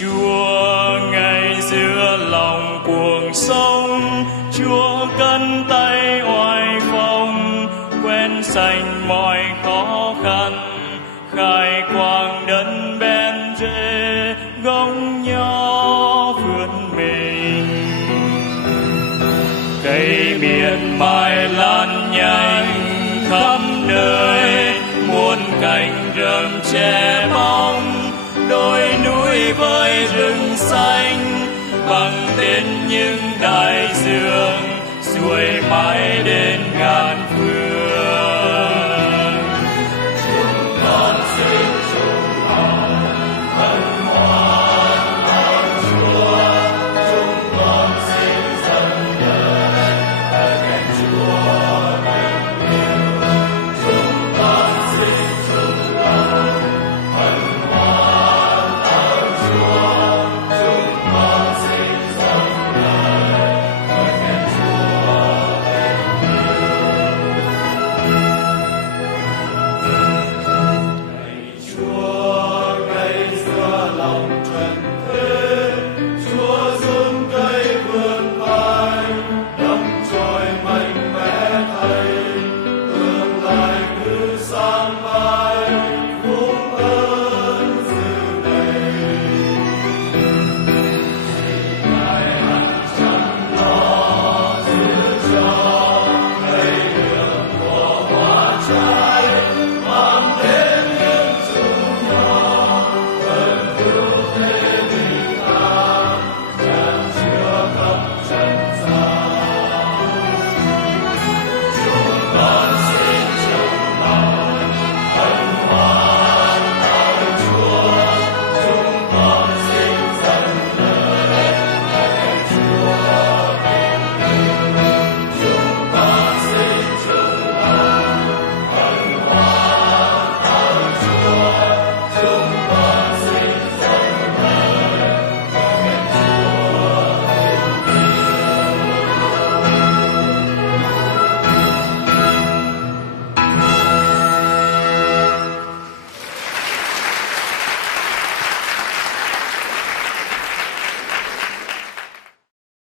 Chúa ngay giữa lòng cuộc sống, Chúa cân tay oai phong, quen sành mọi khó khăn, khai quang đất bên dễ gốc nho vươn mình. Cây miền mài lan nhanh khắp nơi, muôn cành rừng che bóng, đồi núi với rừng xanh bằng tên những đại dương, xuôi mãi đến ngàn